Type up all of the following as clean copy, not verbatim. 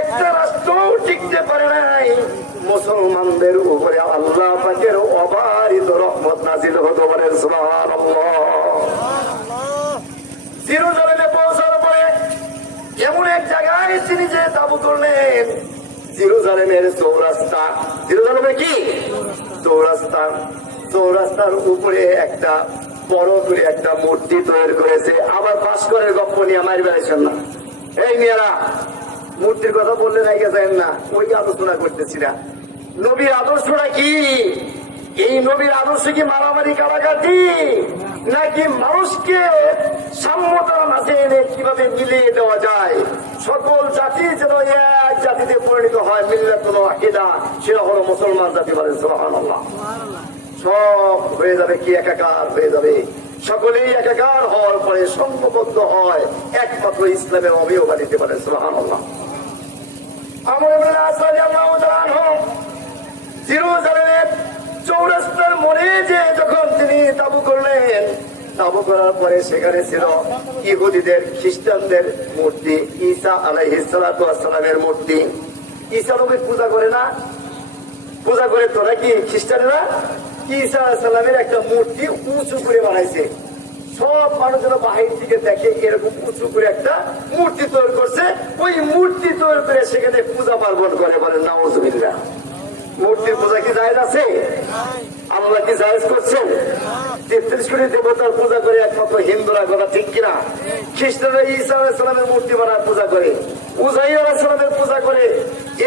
একটা রাষ্ট্র টিকতে পারে নাই, মুসলমানদের উপরে আল্লাহ পাকের অবারিত রহমত নাজিল হতে পারে। সুবহানাল্লাহ। জেরুজালেমে পৌঁছার পরে এমন এক জায়গায় তিনি যে তাবু করলেন, জেরুজালেমের চৌরাস্তা, জেরুজালেমের কি চৌরাস্তা, চৌরাস্তার উপরে একটা বড় করে একটা মূর্তি তৈরি করেছে। আবার ভাস্করের গপ্প নিয়ে আমার বেড়াইছেন না, এই মেয়েরা মূর্তির কথা বললে নাই গেছেন না, ওই আলোচনা করতেছি না। নবীর আদর্শটা কি? এই নবীর আদর্শ কি মারামারি কারাকাটি, নাকি মানুষকে সাম্যতার মাঝে এনে কিভাবে মিলিয়ে দেওয়া যায়, সকল জাতি যেন এক জাতিতে পরিণত হয়, মিল্লাতুল ওয়াহিদা, সেটা হলো মুসলমান জাতি। বলেন সুবহানাল্লাহ। সব হয়ে যাবে কি একাকার হয়ে যাবে, সকলেই একাকার হওয়ার পরে সংঘবদ্ধ হয় একমাত্র ইসলামের অবয়বা দিতে পারে। সুবহানাল্লাহ। আমর ইবনে আস রাদিয়াল্লাহু তাআলা আনহু জেরুজালেমের চৌরাস্তার মোড়ে যে যখন তিনি তাবু করলেন, তাবু করার পরে সেখানে ছিল ইহুদিদের, খ্রিস্টানদের মূর্তি, ঈসা আলাইহিস সালাতু ওয়াস সালামের মূর্তি। ঈসা নবীর পূজা করে না? পূজা করে তো নাকি খ্রিস্টানরা? ঈসা আলাইহিস সালামের একটা মূর্তি উঁচু করে বানাইছে, সব মানুষ যেন বাহির থেকে দেখে এরকম উঁচু করে একটা মূর্তি তৈরি করছে। ওই মূর্তি তৈরি করে সেখানে পূজা পার্বণ করে। বলেন নাউজুবিল্লাহ। মূর্তির পূজা কি জায়েজ আছে? আল্লাহ কি জায়েজ করছেন? 33 কোটি দেবতার পূজা করে একমাত্র হিন্দুরা, কথা ঠিক কিনা? খ্রিস্টানরা ঈসা আলাইহিস সালামের মূর্তি বানায় পূজা করে, উজাইর আলাইহিস সালামের পূজা করে।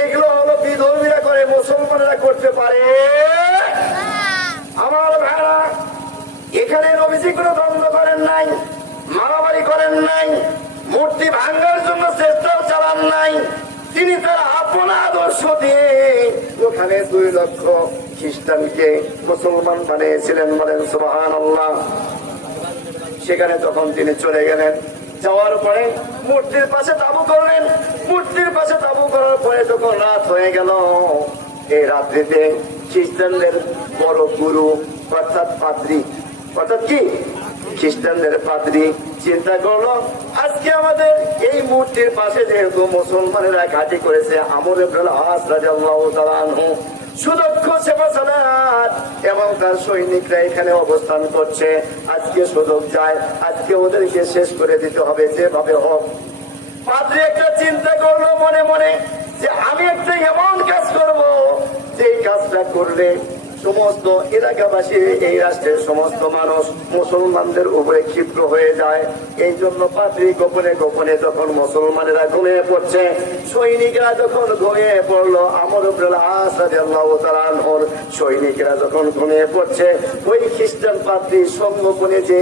এগুলো হলো বিধর্মীরা করে, মুসলমানেরা করতে পারে? আমার ভাইরা, এখানে নবীজি কোনো দ্বন্দ্ব করেন নাই, মারামারি করেন নাই, মূর্তি ভাঙার জন্য চেষ্টাও চালান নাই। তিনি তার আপন আদর্শ দিয়ে ওখানে 2 লক্ষ খ্রিস্টানকে মুসলমান বানিয়েছিলেন। বলেন সুবহানাল্লাহ। সেখানে যখন তিনি চলে গেলেন, যাওয়ার পরে মূর্তির পাশে তাবু করলেন। মূর্তির পাশে তাবু করার পরে যখন রাত হয়ে গেল, এই রাত্রিতে খ্রিস্টানদের বড় গুরু অর্থাৎ পাদ্রী, অর্থাৎ কি খ্রিস্টানদের পাদ্রী চিন্তা করলো, আজকে আমাদের এই মূর্তির পাশে যেহেতু মুসলমানেরা ঘাঁটি করেছে, আমর ইবনে আস রাদিয়াল্লাহু তাআলা আনহু সুদক্ষ সেবা সালাত এবং তার সৈনিকরা এখানে অবস্থান করছে, আজকে সুযোগ যায়, আজকে ওদেরকে শেষ করে দিতে হবে যেভাবে হোক। পাদ্রী একটা চিন্তা করলো মনে মনে যে আমি একটা এমন কাজ করব, যেই কাজটা করলে সমস্ত এলাকাবাসী, এই রাষ্ট্রের সমস্ত মানুষ মুসলমানদের উপরে ক্ষিপ্র হয়ে যায়। এই জন্য পাদ্রী গোপনে গোপনে যখন মুসলমানেরা ঘুমিয়ে পড়ছে, সৈনিকরা যখন ঘুমিয়ে পড়লো, আমর ইবনে আস রাদিয়াল্লাহু তাআলা আনহুর সৈনিকরা যখন ঘুমিয়ে পড়ছে, ওই খ্রিস্টান পাদ্রী সম্মুখে যে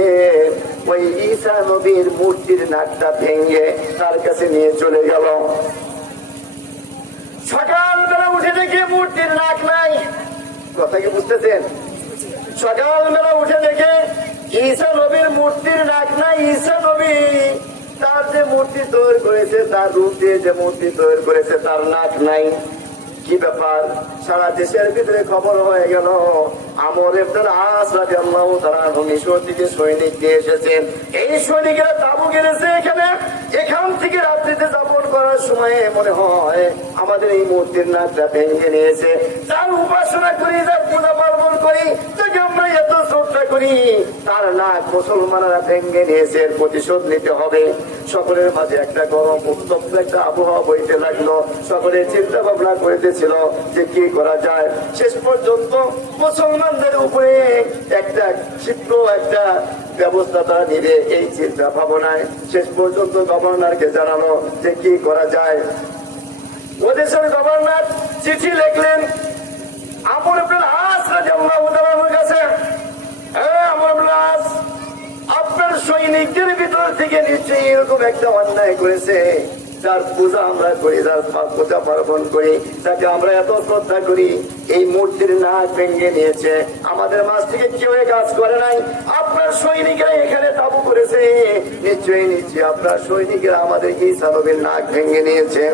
ওই ঈসা নবীর মূর্তির নাকটা ভেঙে তার কাছে নিয়ে চলে গেল। সকালবেলা উঠে দেখে মূর্তির নাক নাই। কথা কি বুঝতেছেন? সকালবেলা উঠে দেখে ঈসা নবীর মূর্তির নাক নাই। ঈসা নবী তার যে মূর্তি তৈরি করেছে, তার রূপ দিয়ে যে মূর্তি তৈরি করেছে, তার নাক নাই। কি ব্যাপার? সারা দেশের ভিতরে খবর হয়ে গেল, আমর ইবনে আস রাদিয়াল্লাহু তাআলা আনহু মিশর থেকে সৈনিক দিয়ে এসেছেন। এই সৈনিকেরা তাবু গেড়েছে এখানে। এখান থেকে রাত্রিতে যাপন করার সময় মনে হয় আমাদের এই মূর্তির নাকটা ভেঙে নিয়েছে। যার উপাসনা করি, যার পূজা পার্বণ করি, যাকে আমরা এত শ্রদ্ধা করি, তার নাক মুসলমানেরা ভেঙে নিয়েছে, এর প্রতিশোধ নিতে হবে। সকলের মাঝে একটা গরম উত্তপ্ত একটা আবহাওয়া বইতে লাগলো। সকলে চিন্তা ভাবনা করিতেছিল যে কি করা যায়। শেষ পর্যন্ত মুসলমানদের উপরে একটা ক্ষিপ্র একটা ব্যবস্থা তারা নিবে, এই চিন্তা ভাবনায় শেষ পর্যন্ত গভর্নরকে জানালো যে কি করা যায়। ওদেশের গভর্নর চিঠি লিখলেন আমর ইবনে আস রাদিয়াল্লাহু তাআলার কাছে, আমর ইবনে আস, আপনার সৈনিকদের ভিতর থেকে নিশ্চয়ই এরকম একটা অন্যায় করেছে, যার পূজা আমরা করি, যার পূজা পার্বণ করি, তাকে আমরা এত শ্রদ্ধা করি, এই মূর্তির নাক ভেঙে নিয়েছে। আমাদের মাঝ থেকে কেউ কাজ করে নাই, আপনার সৈনিকরা এখানে তাবু করেছে, নিশ্চয়ই আপনার সৈনিকরা আমাদের ঈসা নবীর নাক ভেঙে নিয়েছে।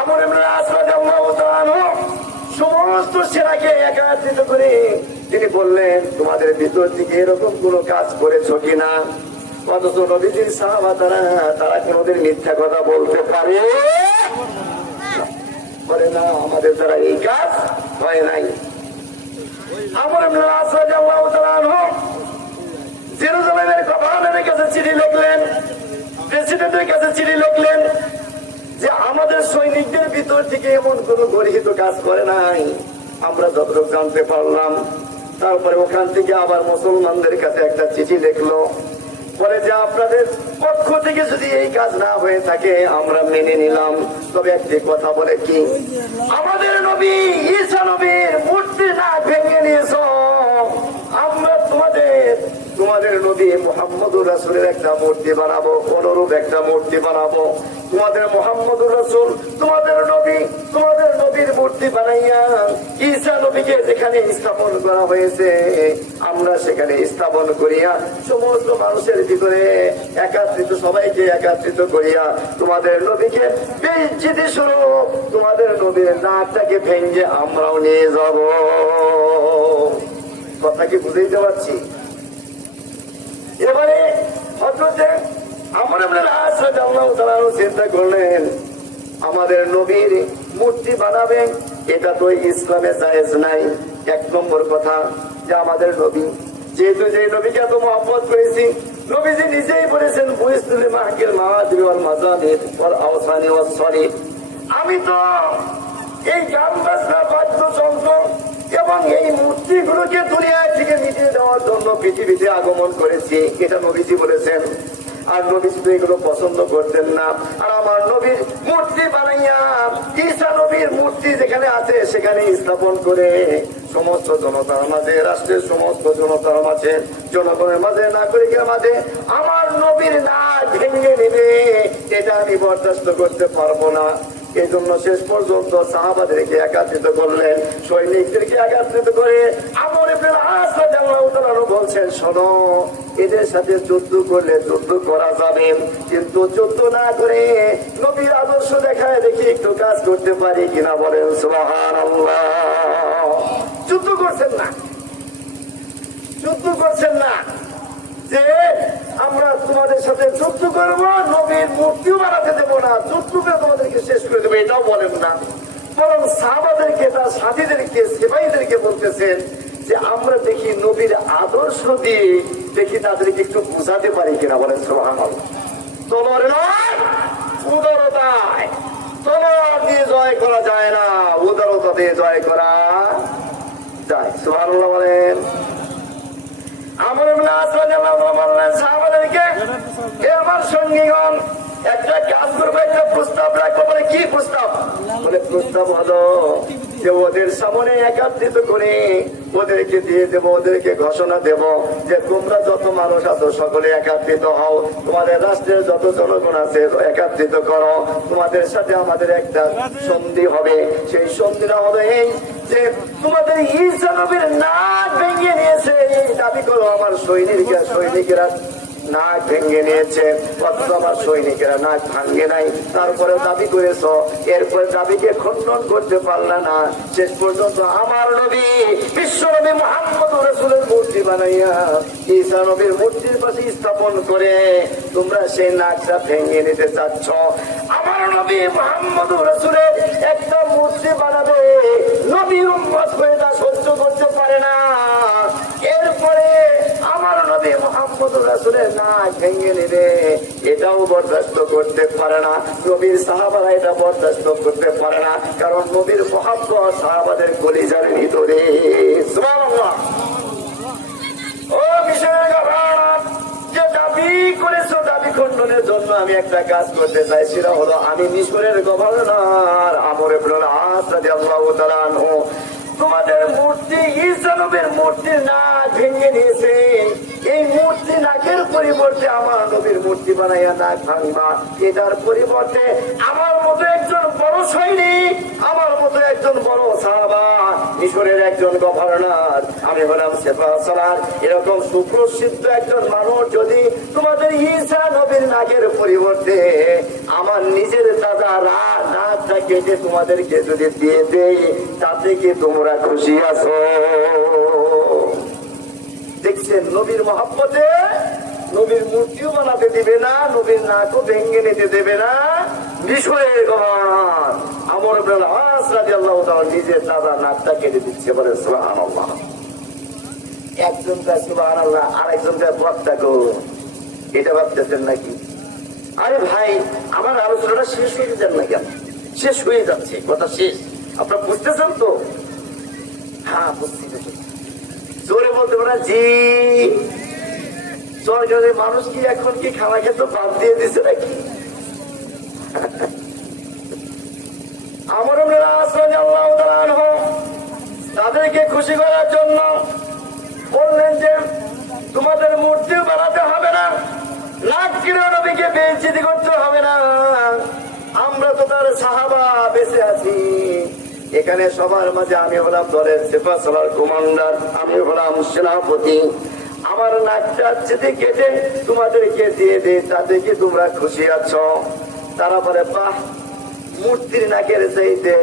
আমর ইবনে আস রাদিয়াল্লাহু তাআলা আনহু সমস্ত সেনাকে একত্রিত করে তিনি বললেন, তোমাদের ভিতর থেকে এরকম কোন কাজ করেছো কিনা? অথচ নবীজির সাহাবা তারা কোনোদিন মিথ্যা কথা বলতে পারে বলে না, আমাদের দ্বারা এই কাজ হয় নাই। আমর ইবনে আস রাদিয়াল্লাহু তাআলা আনহু জেরুজালেমের গভর্নরের কাছে চিঠি লিখলেন, প্রেসিডেন্টের কাছে চিঠি লিখলেন যে আমাদের সৈনিকদের ভিতর থেকে এমন কোন গর্হিত কাজ করে নাই, আমরা যতটুকু জানতে পারলাম। তারপরে ওখান থেকে আবার মুসলমানদের কাছে একটা চিঠি লিখলো, বলে যে আপনাদের পক্ষ থেকে যদি এই কাজ না হয়ে থাকে আমরা মেনে নিলাম, তবে একটি কথা বলে কি, আমাদের নবী ঈসা নবীর মূর্তি না ভেঙে নিয়েছ, আমরা তোমাদের নবী মুহাম্মদুর রাসূলের একটা মূর্তি বানাবো, অনুরূপ একটা মূর্তি বানাবো। তোমাদের মুহাম্মদুর রাসূল তোমাদের নবীর মূর্তি বানাইয়া ঈসা নবীকে যেখানে স্থাপন করা হয়েছে আমরা সেখানে স্থাপন করিয়া সমস্ত মানুষের ভিতরে সবাইকে একত্রিত করিয়া তোমাদের নবীকে বেইজ্জতি স্বরূপ তোমাদের নবীর নাকটাকে ভেঙে আমরাও নিয়ে যাব। কথা কি বুঝাইতে পারছি? এবারে হযরতে আমর ইবনে আস রাদিয়াল্লাহু তাআলা চিন্তা করলেন, আমাদের নবীর মূর্তি বানাবেন, এটা তো ইসলামে জায়েজ নাই। এক নম্বর কথা যে আমাদের নবী, যেহেতু যে নবীকে এত মহব্বত করেছি, নবীজি নিজেই বলেছেন বুইসতুল মাহকিল মাহাদির ওয়াল মাজামির ওয়াল আওসানি ওয়াস সরিফ, আমি তো এই গান বাজনা বাদ্যযন্ত্র এবং এই মূর্তিগুলোকে দুনিয়া থেকে মিটিয়ে দেওয়ার জন্য পৃথিবীতে আগমন করেছি, এটা নবীজি বলেছেন। আর নবী শুধু এগুলো পছন্দ করতেন না, আর আমার নবীর মূর্তি বানাইয়া ঈসা নবীর মূর্তি যেখানে আছে সেখানে স্থাপন করে সমস্ত জনতার মাঝে, রাষ্ট্রের সমস্ত জনতার মাঝে, জনগণের মাঝে, নাগরিকের মাঝে আমার নবীর নাক ভেঙে নেবে, এটা আমি বরদাস্ত করতে পারবো না। এই জন্য শেষ পর্যন্ত সাহাবাদেরকে একত্রিত করলেন, সৈনিকদেরকে একত্রিত করে আমর ইবনে আস রাদিয়াল্লাহু তাআলা বলছেন, শোনো, এদের সাথে যুদ্ধ করলে যুদ্ধ করা যাবে, কিন্তু যুদ্ধ না করে নবীর আদর্শ দেখায় দেখি একটু কাজ করতে পারি কিনা, বলেন সুবহানাল্লাহ। যুদ্ধ করছেন না যে আমরা তোমাদের সাথে যুদ্ধ করবো, নবীর মূর্তিও বানাতে দেবো না, যুদ্ধ করে তোমাদেরকে শেষ করে দেবো, এটাও বলেন না। বরং সাহাবাদেরকে, তার সাথীদেরকে, সিপাহীদেরকে বলতেছেন যে আমরা দেখি নবীর আদর্শ দিয়ে দেখি তাদেরকে একটু বুঝাতে পারি কিনা, বলেন সুবহানাল্লাহ। তলোয়ার নয়, উদারতায়, তলোয়ার দিয়ে জয় করা যায় না, উদারতা দিয়ে জয় করা যায়। সুবহানাল্লাহ বলেন। আমর ইবনে আস রাদিয়াল্লাহু তাআলা বললেন সাহাবাদেরকে, হে আমার সঙ্গীগণ, একটা কাজ করবো, একটা প্রস্তাব রাখবো। বলে কি প্রস্তাব? বলে প্রস্তাব হলো যে ওদের সামনে একত্রিত করে ওদেরকে দিয়ে দেবো, ওদেরকে ঘোষণা দেব যে তোমরা যত মানুষ আছো সকলে একত্রিত হও, তোমাদের রাষ্ট্রের যত জনগণ আছে একত্রিত করো, তোমাদের সাথে আমাদের একটা সন্ধি হবে। সেই সন্ধিটা হবে এই যে তোমাদের ঈসা নবীর নাক ভেঙে নিয়েছে এই দাবি করো, আমার সৈনিকেরা নাক ভেঙে নিয়েছে, অথচ আমার সৈনিকেরা নাক ভাঙে নাই, তারপরে দাবি করেছ, এরপরে দাবিকে খণ্ডন করতে পারলে না। শেষ পর্যন্ত আমার নবী, বিশ্ব নবী মুহাম্মদুর রাসূলের মূর্তি বানাইয়া ঈসা নবীর মূর্তির পাশে স্থাপন করে তোমরা সেই নাকটা ভেঙে নিতে চাচ্ছ। আমার নবী মুহাম্মদুর রাসূলের একটা মূর্তি বানাবে, নবীর উম্মত হয়ে তা সহ্য করতে পারে না, এরপরে আমার নবী মুহাম্মদুর রাসূলের নাক ভেঙে নেবে, এটাও বরদাস্ত করতে পারে না। নবীর সাহাবারা এটা বরদাস্ত করতে পারে না, কারণ নবীর মহব্বত সাহাবাদের কলিজার ভিতরে। সুবহানাল্লাহ। ও মিশরের গভর্নর, যে দাবি করেছো, দাবি খণ্ডনের জন্য আমি একটা কাজ করতে চাই, সেটা হলো আমি মিশরের গভর্নর আমর ইবনে আস রাদিয়াল্লাহু তাআলা আনহু, তোমাদের মূর্তি ঈসা নবীর মূর্তির নাক ভেঙে নিয়েছে, এই মূর্তি নাকের পরিবর্তে আমার নবীর মূর্তি বানাইয়া নাক ভাঙবা, এটার পরিবর্তে আমার মতো একজন বড় সৈনিক, আমার মতো একজন বড় সাহাবা, মিশরের একজন গভর্নর, আমি হলাম সেফাসালার, এরকম সুপ্রসিদ্ধ একজন মানুষ যদি তোমাদের ঈসা নবীর নাকের পরিবর্তে আমার নিজের দাদা নাকটা কেটে তোমাদেরকে যদি দিয়ে দেই, তাতে কি তোমরা খুশি আছো? দেখছেন নবীর মহব্বতে নবীর মূর্তিও বানাতে দিবে না, নবীর নাকও ভেঙে নিতে দেবে না। মিশরের গভর্নর আমর ইবনে আস রাদিয়াল্লাহু তাআলা নিজের দাদা নাকটা কেটে দিচ্ছে, বলে সুবহানাল্লাহ। একজন কাজ সুবহানাল্লাহ, আরেকজন কাজ বক্তা গো, এটা ভাবতেছেন নাকি? আরে ভাই, আমার আলোচনাটা শেষ হয়ে যান না কেন? শেষ হয়ে যাচ্ছে, কথা শেষ। আপনারা বুঝতেছেন তো? হ্যাঁ, বুঝতে জোরে বলতে পারে জি। সরকারের মানুষ কি এখন কি খাওয়া খেতে বাদ দিয়ে দিছে নাকি? আমার তাদেরকে খুশি করার জন্য বললেন যে তোমাদের মূর্তি বানাতে হবে না, নাক কিনে নবীকে বেইজ্জতি করতে হবে না, আমরা তো তার সাহাবা বেঁচে আছি। এখানে সবার মাঝে আমি হলাম দলের সেফাসলার কমান্ডার, আমি হলাম সেনাপতি। আমার নাকটা যদি কেটে তোমাদেরকে দিয়ে দে, তাতে কি তোমরা খুশি আছো? তারা বলে বাহ, মূর্তির নাকের চাইতে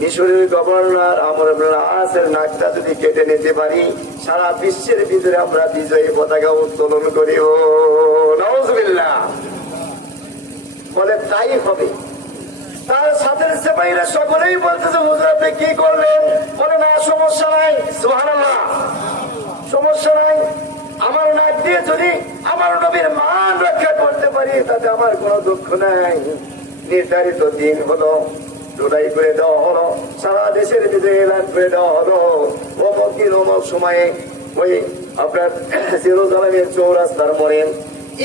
মিশরের গভর্নর আমর ইবনে আসের নাকটা যদি কেটে নিতে পারি, সারা বিশ্বের ভিতরে আমরা বিজয়ী পতাকা উত্তোলন করিব। নাউজুবিল্লাহ। বলে তাই হবে। তার সাথে সেপাহীরা সকলেই বলতেছে হুজুর আপনি কি করলেন? বলে না, সমস্যা নাই। সুবহানাল্লাহ, সমস্যা নাই। আমার নাক দিয়ে যদি আমার নবীর মান রক্ষা করতে পারি, তাতে আমার কোনো দুঃখ নাই। নির্ধারিত দিন হলো, জোড়াই করে দেওয়া হলো, সারা দেশের ভিতরে এলান করে দেওয়া হলো। অমুক দিন অমুক সময়ে ওই আপনার জেরুজালেমের চৌরাস্তার মোড়ে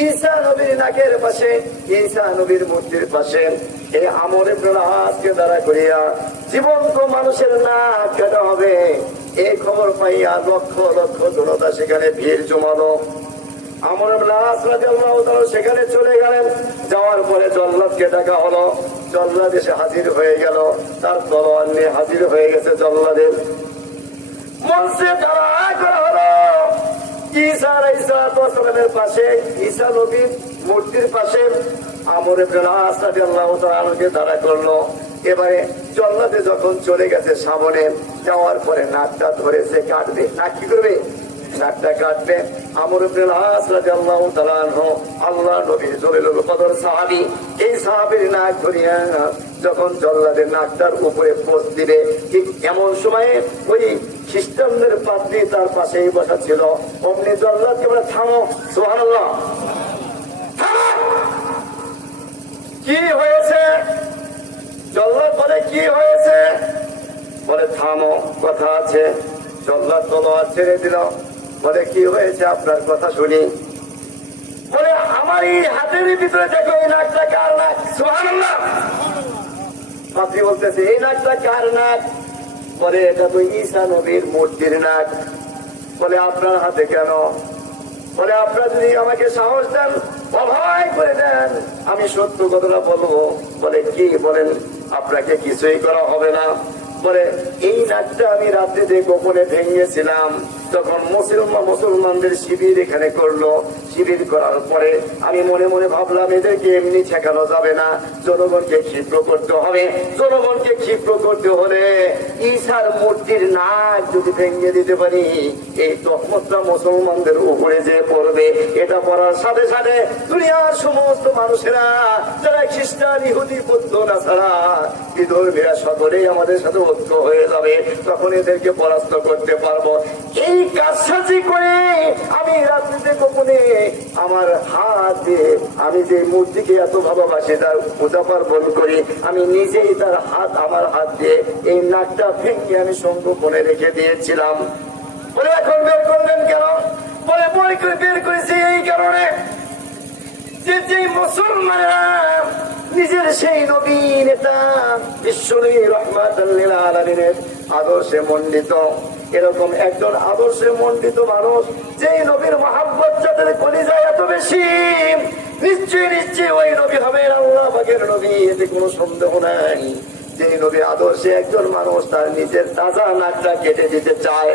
ঈসা নবীর নাকের পাশে, ঈসা নবীর মূর্তির পাশে এই আমর ইবনে আসকে দাঁড়া করিয়া জীবন্ত মানুষের নাক কাটা হবে। এই খবর পাইয়া লক্ষ লক্ষ জনতা সেখানে ভিড় জমালো। আমর ইবনে আস রাদিয়াল্লাহু তাআলা সেখানে চলে গেলেন। যাওয়ার পরে জল্লাদকে ডাকা হলো। জল্লাদ এসে হাজির হয়ে গেল, তার তলোয়ার নিয়ে হাজির হয়ে গেছে। জল্লাদের মঞ্চে দাঁড়া করা হলো ঈসা আলাইহিস সালামের পাশে, ঈসা নবীর মূর্তির পাশে আমর ইবনে আস রাদিয়াল্লাহু তাআলাকে দাঁড়া করলো। এবারে জল্লাদে যখন চলে গেছে সামনে, যাওয়ার পরে নাকটা ধরেছে, কাটবে। নাক কি করবে? নাকটা কাটবে। আমর ইবনে আস রাদিয়াল্লাহু তাআলা আনহু আল্লাহর নবীর জলিলুল কদর সাহাবী, এই সাহাবীর নাক ধরিয়া যখন জল্লাদের নাকটার উপরে পোষ দিবে, ঠিক এমন সময়ে ওই খ্রিস্টানদের পাদ্রী তার পাশেই বসা ছিল। অমনি জল্লাদকে বলে থামো। সুবহানাল্লাহ। কি হয়েছে? জল্লাদ বলে কি হয়েছে? বলে থামো, কথা আছে। জল্লাদ তলোয়ার ছেড়ে দিল। বলে কি হয়েছে আপনার কথা শুনি। বলে আমার এই হাতের ভিতরে দেখো, এই নাকটা কার নাক? সুবহানাল্লাহ। পাদ্রী বলতেছে এই নাকটা কার নাক? বলে এটা তো ঈসা নবীর মূর্তির নাক। বলে আপনার হাতে কেন? বলে আপনারা যদি আমাকে সাহস দেন, অভয় করে দেন, আমি সত্য কথাটা বলবো। বলে কি বলেন? আপনাকে কিছুই করা হবে না। বলে এই নাকটা আমি রাত্রিতে গোপনে ভেঙেছিলাম, তখন মুসলমানদের শিবির এখানে করলো। শিবির করার পরে আমি মনে মনে ভাবলাম এদেরকে এমনি ঠেকানো যাবে না, জনগণকে ক্ষিপ্র করতে হবে। জনগণকে ক্ষিপ্র করতে হলে ঈসার মূর্তির নাক যদি ভেঙে দিতে পারি, এই তহমতটা মুসলমানদের উপরে যে পড়বে, এটা পড়ার সাথে সাথে দুনিয়ার সমস্ত মানুষেরা যারা খ্রিস্টান, ইহুদি, বৌদ্ধ, নাসারা, বিধর্মীরা সকলেই আমাদের সাথে ঐক্য হয়ে যাবে। তখন এদেরকে পরাস্ত করতে পারবো। এই কাজসাজি করে আমি রাত্রিতে গোপনে আমার হাত দিয়ে, আমি যে মূর্তিকে এত ভালোবাসি, তার পূজা পার্বণ করি, আমি নিজেই তার হাত, আমার হাত দিয়ে এই নাকটা ভেঙে আমি সংগোপনে রেখে দিয়েছিলাম। বলে এখন বের করলেন কেন? বলে বের করেছি এই কারণে যে মুসলমানেরা নিজের সেই নবী নেতা বিশ্বনবী রাহমাতুল লিল আলামিনের আদর্শে মণ্ডিত, এরকম একজন আদর্শে মণ্ডিত মানুষ, যেই নবীর মহাব্বত যাদের কলিজায় এত বেশি, নিশ্চয়ই ওই নবী হবেন আল্লাহ পাকের নবী, এতে কোনো সন্দেহ নাই। যেই নবী আদর্শে একজন মানুষ তার নিজের তাজা নাকটা কেটে দিতে চায়,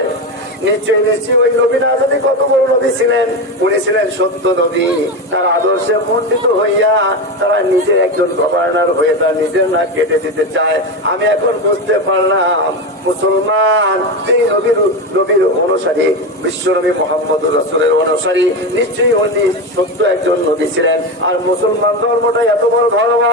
নিশ্চয়ই নিশ্চয়ই ওই নবী না যদি কত বড় নবী ছিলেন, উনি ছিলেন সত্য নবী। তার আদর্শে মণ্ডিত হইয়া তারা নিজের একজন গভর্নর হয়ে তার নিজের না কেটে দিতে চায়। আমি এখন বুঝতে পারলাম মুসলমান এই নবীর অনুসারী, বিশ্ব নবী মোহাম্মদ রাসূলের অনুসারী, নিশ্চয়ই উনি সত্য একজন নবী ছিলেন। আর মুসলমান ধর্মটা এত বড় ধর্ম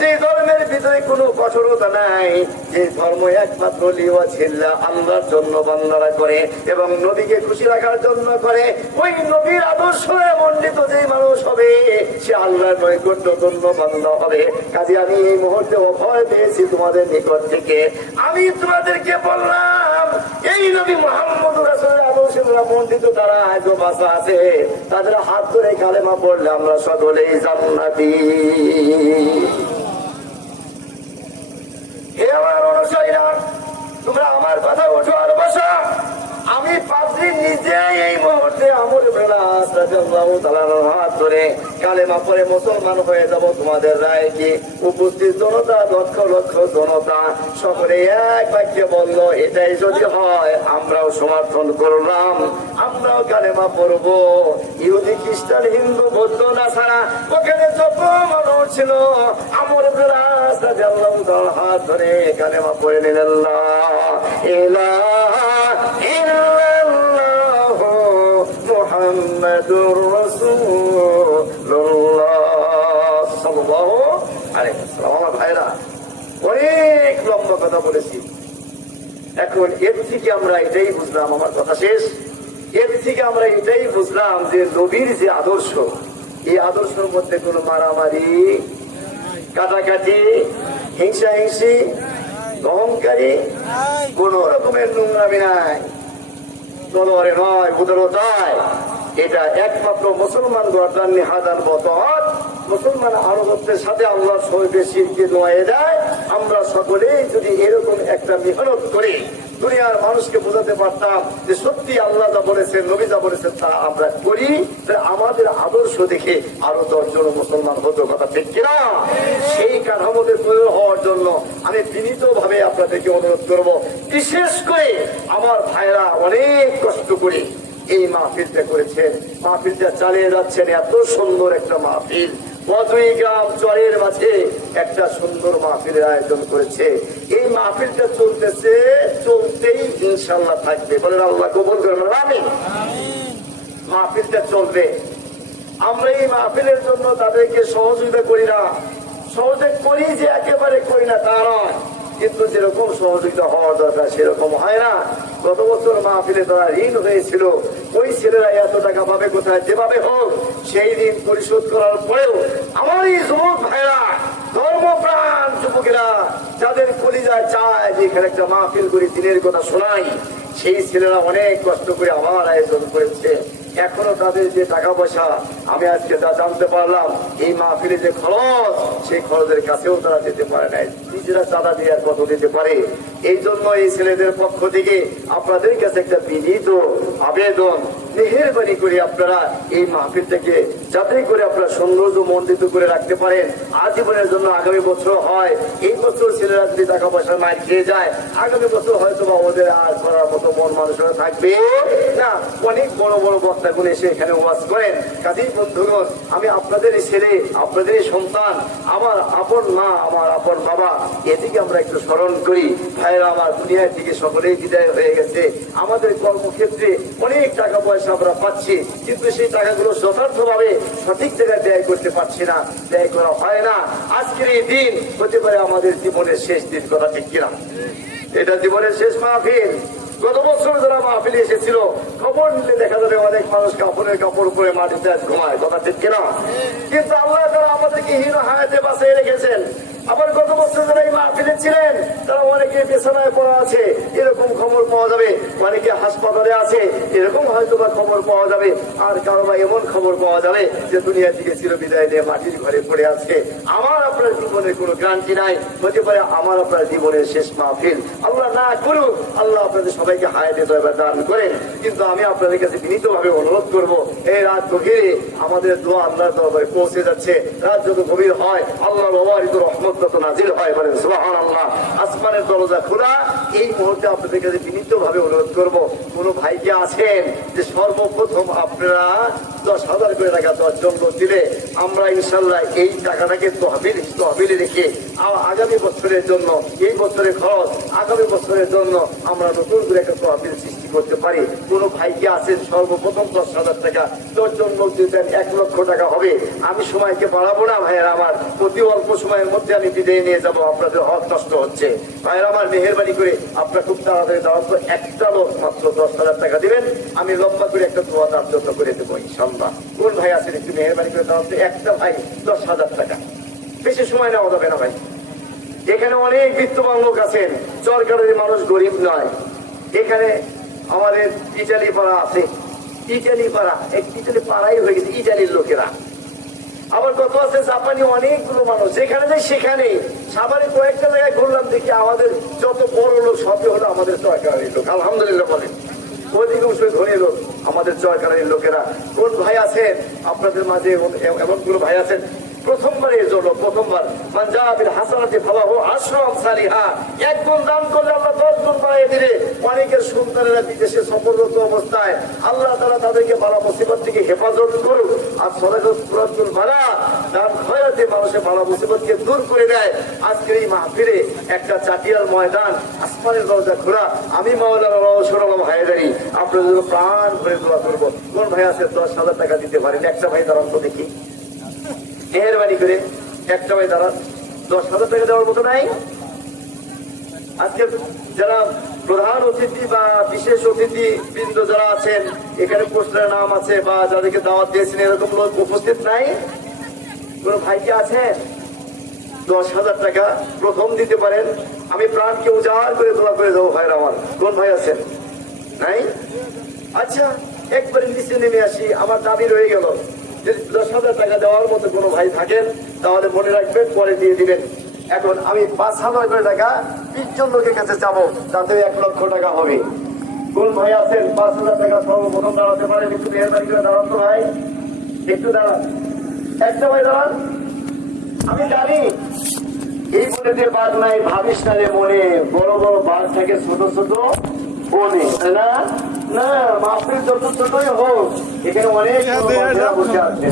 যে ধর্মের ভিতরে কোনো কঠোরতা নাই, যে ধর্ম একমাত্র লিওয়াজিল্লাহ আল্লাহর জন্য বান্দারা করে এবং নবীকে খুশি রাখার জন্য করে। ওই নবীর আদর্শে মণ্ডিত যে মানুষ হবে সে আল্লাহর নৈকট্যপূর্ণ বান্দা হবে। কাজে আমি এই মুহূর্তে ভয় পেয়েছি তোমাদের নিকট থেকে। আমি তোমাদেরকে বললাম এই নবী মুহাম্মদ রাসূলের আদর্শে যারা মণ্ডিত তারা আজও বাঁচা আছে, তাদের হাত ধরে কালেমা পড়লে আমরা সকলেই জান্নাতি। হে আমার অনুসারীরা, তোমরা আমার কথা ওঠো আর বসো। আমি পাত্রী নিজে এই মুহূর্তে আমর বেলাস রাদিয়াল্লাহু তাআলার হাত ধরে কালেমা পড়ে মুসলমান হয়ে যাব। তোমাদের রায় কি? উপস্থিত জনতা, লক্ষ লক্ষ জনতা সকলে এক বাক্যে বলল, এটাই যদি হয় আমরাও সমর্থন করলাম, আমরাও কালেমা পড়ব। ইহুদি, খ্রিস্টান, হিন্দু, বৌদ্ধ, নাসারা ওখানে যত মানুষ ছিল আমর বেলাস রাদিয়াল্লাহু তাআলার হাত ধরে কালেমা পড়ে নিলেন, লা ইলাহা ইল্লাল্লাহু মুহাম্মাদুর রাসূলুল্লাহ সাল্লাল্লাহু আলাইহি ওয়াসাল্লাম। আমার ভাইরা, অনেক লম্বা কথা বলেছি। এখন এর থেকে আমরা এটাই বুঝলাম, আমার কথা শেষ, এর থেকে আমরা এটাই বুঝলাম যে নবীর যে আদর্শ, এই আদর্শের মধ্যে কোনো মারামারি, কাটাকাটি, হিংসাহিংসি, অহংকারী, কোন রকমের নোংরামি নাই, তলোয়ারে নয়, উদারতায়। এটা একমাত্র মুসলমান গর্দান নিহাদান বতত মুসলমান আনুগত্যের সাথে আল্লাহ শহীদের শিরকে নোয়ে দেয়। আমরা সকলেই যদি এরকম একটা মেহনত করি, দুনিয়ার মানুষকে বোঝাতে পারতাম যে সত্যি আল্লাহ যা বলেছেন, নবী যা বলেছেন তা আমরা করি, তাহলে আমাদের আদর্শ দেখে আরো 10 জন মুসলমান হতো। কথা ঠিক কিনা? সেই কাঠামোতে তৈরি হওয়ার জন্য আমি বিনীত ভাবে আপনাদেরকে অনুরোধ করব, বিশেষ করে আমার ভাইরা অনেক কষ্ট করে এই মাহফিলটা করেছেন, মাহফিলটা চালিয়ে যাচ্ছেন। এত সুন্দর একটা মাহফিল, বদুই গ্রাম চরের মাঝে একটা সুন্দর মাহফিলের আয়োজন করেছে। এই মাহফিলটা চলতেছে, চলতেই ইনশাল্লাহ থাকবে। বলেন আল্লাহ কবুল করবেন, আমিন। মাহফিলটা চলবে। আমরা এই মাহফিলের জন্য তাদেরকে সহযোগিতা করি না, সহযোগ করি যে একেবারে করি না তা নয়, কিন্তু যেরকম সহযোগিতা হওয়া দরকার সেরকম হয় না। গত বছর মাহফিলে তারা ঋণ হয়েছিল, ওই ছেলেরা এত টাকা পাবে কোথায়? যেভাবে হোক সেই ঋণ পরিশোধ করার পরেও আমার এই যুবক ভাইরা, ধর্মপ্রাণ যুবকেরা, যাদের কলিজা চায় যে এখানে একটা মাহফিল করে দিনের কথা শোনাই, সেই ছেলেরা অনেক কষ্ট করে আমার আয়োজন করেছে। এখনো তাদের যে টাকা পয়সা, আমি আজকে তা জানতে পারলাম, এই মাহফিলে যে খরচ, সেই খরচের কাছেও তারা দিতে পারে নাই। নিজেরা চাঁদা দিয়ে আর কত দিতে পারে? এই জন্য এই ছেলেদের পক্ষ থেকে আপনাদের কাছে একটা বিনীত আবেদন, মেহেরবানি করে আপনারা এই মাহফিলটাকে যাতে করে আপনারা সৌন্দর্য মণ্ডিত করে রাখতে পারেন আজীবনের জন্য। আগামী বছর হয়, এই বছর ছেলেরা যদি টাকা পয়সা মার খেয়ে যায়, আগামী বছর হয়তো বা ওদের আর করার মতো মন মানুষেরা থাকবে না। অনেক বড় বড় বক্তাগুলো এসে এখানে ওয়াজ করেন। কাজেই বন্ধুগণ, আমি আপনাদের ছেলে, আপনাদের সন্তান, আমার আপন মা, আমার আপন বাবা, এদিকে আমরা একটু স্মরণ করি। ভাইরা আমার, দুনিয়ার থেকে সকলেই বিদায় হয়ে গেছে। আমাদের কর্মক্ষেত্রে অনেক টাকা পয়সা আমরা পাচ্ছি, কিন্তু সেই টাকাগুলো যথার্থভাবে সঠিক জায়গায় ব্যয় করতে পারছি না, ব্যয় করা হয় না। আজকের এই দিন হতে পারে আমাদের জীবনের শেষ দিন। কথা ঠিক কিনা? এটা জীবনের শেষ মাহফিল। গত বছর যারা মাহফিলে এসেছিল, খবর নিলে দেখা যাবে অনেক মানুষ কাপড়ের কাপড় উপরে মাটিতে ঘুমায়। কথা ঠিক কিনা? কিন্তু আল্লাহ তারা আমাদেরকে হীন হায়াতে বাঁচিয়ে রেখেছেন। আবার গত বছর যারা এই মাহফিলে ছিলেন, তারা অনেকে বিছানায় পড়া আছে, এরকম খবর পাওয়া যাবে। অনেকে হাসপাতালে আছে, এরকম হয়তো বা খবর পাওয়া যাবে। আর কারো বা এমন খবর পাওয়া যাবে যে দুনিয়া থেকে চির বিদায় নিয়ে মাটির ঘরে পড়ে আছে। আমার আপনার জীবনের কোনো গ্যারান্টি নাই, হতে পারে আমার আপনার জীবনের শেষ মাহফিল। আল্লাহ না করুক, আল্লাহ আপনাদের সবাইকে হায়াতে দয়াবাদ দান করেন। কিন্তু আমি আপনাদের কাছে বিনীতভাবে অনুরোধ করবো, এই রাত গভীরে আমাদের দোয়া আল্লাহর দরবারে পৌঁছে যাচ্ছে। রাত যত গভীর হয়, আল্লাহর অবারিত রহমত তত নাজিল হয়। বলেন সুবহানাল্লাহ। ইনশাআল্লাহ আসমানের দরজা খোলা। এই মুহূর্তে আপনাদের কাছে বিনীত ভাবে অনুরোধ করব, কোন ভাইকে আছেন যে সর্বপ্রথম আপনারা 10,000 করে টাকা 10 জন লোক দিলে আমরা ইনশাআল্লাহ এই টাকাটাকে তহবিলে রেখে আগামী বছরের জন্য, এই বছরের খরচ আগামী বছরের জন্য আমরা নতুন করে একটা তহবিল সৃষ্টি করতে পারি। কোন ভাইকে আছেন সর্বপ্রথম 10,000 টাকা 10 জন লোক দিতেন 1 লক্ষ টাকা হবে। আমি সময়কে বাড়াবো না ভাইয়ের আমার, অতি অল্প সময়ের মধ্যে আমি বিদায় নিয়ে যাব, আপনাদের হক নষ্ট হচ্ছে। ভাইয়ের আমার মেহেরবানি করে আপনারা খুব তাড়াতাড়ি দাওয়াত করে একটা লোক মাত্র 10,000 টাকা দিবেন, আমি লম্বা করে একটা দোয়া তার জন্য করে দেবো ইনশাআল্লাহ। কোন ভাই আছেন একটু মেহেরবানি করে দাওয়াত, একটা ভাই 10,000 টাকা, বেশি সময় নেওয়া যাবে না ভাই। এখানে অনেক বিত্তবান লোক আছেন, সরকারের মানুষ গরিব নয়। এখানে আমাদের ইটালি পাড়া আছে, ইটালি পাড়া ইটালি পাড়াই হয়ে গেছে ইটালির লোকেরা। আবার কত আছে জাপানি অনেকগুলো মানুষ, যেখানে যাই সেখানে। সাভারে কয়েকটা জায়গায় ঘুরলাম, দেখি আমাদের যত বড় লোক সবই হলো আমাদের সরকারের লোক, আলহামদুলিল্লাহ বলেন। অধিকাংশ ধনী লোক আমাদের সরকারের লোকেরা। কোন ভাই আছেন আপনাদের মাঝে এমন কোন ভাই আছেন প্রথমবারের জন্য, প্রথমবার মানজাবিল হাসানাতে ফালাহু আশরু আমসালিহা, একজন দান করলে আল্লাহ 10 গুণ বাড়িয়ে দিলে। অনেকের সন্তানেরা বিদেশে সফররত অবস্থায় আল্লাহ তাআলা তাদেরকে বালা মুসিবত থেকে হেফাজত করুক। আর সদাকত পুরাতুল বালা, দান খয়রাতে মানুষের বালা মুসিবতকে দূর করে দেয়। আজকের এই মাহফিলে একটা চাটিয়াল ময়দান, আসমানের দরজা খোলা। আমি মাওলানা রওশনুল হায়দারি আপনাদের জন্য প্রাণ ভরে দোয়া করবো। কোন ভাই আছে 10,000 টাকা দিতে পারেন? একটা ভাই দাঁড়ান তো দেখি, মেহেরবানি করে একটা ভাই দাঁড়ান। 10,000 টাকা দেওয়ার মতো নাই? আজকে যারা প্রধান অতিথি বা বিশেষ অতিথি বৃন্দ যারা আছেন, এখানে পোস্টারের নাম আছে বা যাদেরকে দাওয়াত দিয়েছেন এরকম লোক উপস্থিত নাই? কোন ভাইকে আছেন 10,000 টাকা প্রথম দিতে পারেন? আমি প্রাণকে উজাড় করে দোয়া করে যাবো ভাইরা আমার। কোন ভাই আছেন? নাই? আচ্ছা, একবারে নিচে নেমে আসি, আমার দাবি রয়ে গেল। যদি 10,000 টাকা দেওয়ার মতো কোনো ভাই থাকেন তাহলে মনে রাখবেন, পরে দিয়ে দিবেন। এখন আমি 5,000 করে টাকা 20 জন লোকের কাছে যাবো, তাতে 1 লক্ষ টাকা হবে। কোন ভাই আছেন 5,000 টাকা সর্বপ্রথম দাঁড়াতে পারেন? একটু মেহরবানি করে দাঁড়ান তো ভাই, একটু দাঁড়ান, একটা ভাই দাঁড়ান। আমি জানি এই বনেদের বাঘ নাই, ভাবিস না রে মনে, বড় বড় বাঘ থাকে ছোট ছোট বনে, তাই না? না, মাফির যত ছোটই হোক, এখানে অনেক বসে আছে।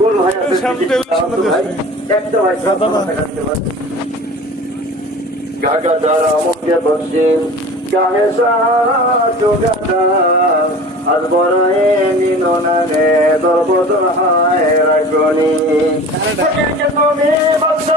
কোন ভাই আছে? একটা ভাই গাগা দ্বারা মুখে বসে গাহে সারা যোগাদা আজ বড়ায় নিননে দরবদ হায় রাখনি তুমি বাদশা